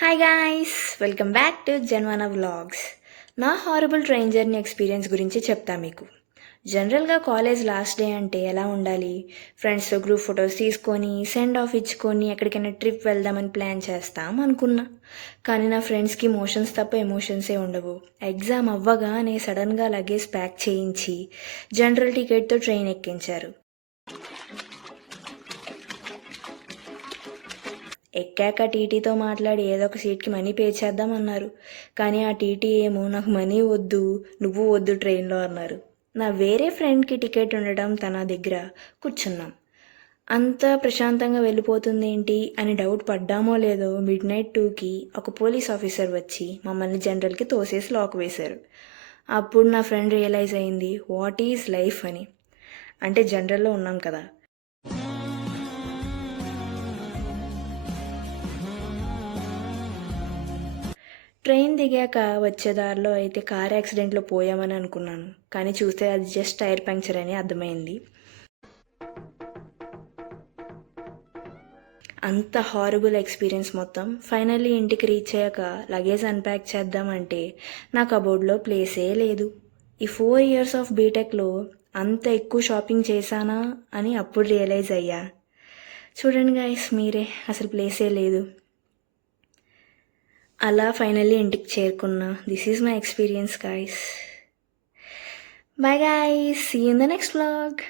Hi guys, welcome back to జన్వానా vlogs. నా horrible train journey experience గురించి చెప్తా మీకు. జనరల్గా కాలేజ్ లాస్ట్ డే అంటే ఎలా ఉండాలి? ఫ్రెండ్స్తో గ్రూప్ ఫొటోస్ తీసుకొని సెండ్ ఆఫ్ ఇచ్చుకొని ఎక్కడికైనా ట్రిప్ వెళ్దామని ప్లాన్ చేస్తాం అనుకున్నా. కానీ నా ఫ్రెండ్స్కి మోషన్స్ తప్ప ఎమోషన్సే ఉండవు. ఎగ్జామ్ అవ్వగానే సడన్గా లగేజ్ ప్యాక్ చేయించి జనరల్ టికెట్తో ట్రైన్ ఎక్కించారు. ఎక్కాక టీటీతో మాట్లాడి ఏదో ఒక సీట్కి మనీ పే చేద్దామన్నారు. కానీ ఆ టీటీ ఏమో నాకు మనీ వద్దు, నువ్వు వద్దు ట్రైన్లో అన్నారు. నా వేరే ఫ్రెండ్కి టికెట్ ఉండడం తన దగ్గర కూర్చున్నాం. అంత ప్రశాంతంగా వెళ్ళిపోతుందేంటి అని డౌట్ పడ్డామో లేదో మిడ్-నైట్ 2కి ఒక పోలీస్ ఆఫీసర్ వచ్చి మమ్మల్ని జనరల్కి తోసేసి లాక్ వేశారు. అప్పుడు నా ఫ్రెండ్ రియలైజ్ అయింది వాట్ ఈజ్ లైఫ్ అని. అంటే జనరల్లో ఉన్నాం కదా. ట్రైన్ దిగాక వచ్చే దారిలో అయితే కార్ యాక్సిడెంట్లో పోయామని అనుకున్నాను. కానీ చూస్తే అది జస్ట్ టైర్ పంక్చర్ అని అర్థమైంది. అంత హారబుల్ ఎక్స్పీరియన్స్ మొత్తం ఫైనల్లీ ఇంటికి రీచ్ అయ్యాక లగేజ్ అన్ప్యాక్ చేద్దామంటే నా కబోర్డ్లో ప్లేసే లేదు. ఈ 4 years ఆఫ్ బీటెక్లో అంత ఎక్కువ షాపింగ్ చేశానా అని అప్పుడు రియలైజ్ అయ్యా. చూడండి గైస్ మీరే, అసలు ప్లేసే లేదు. అలా ఫైనల్లీ ఇంటికి చేరుకున్నా. This is my experience guys. Bye guys, see in the next vlog.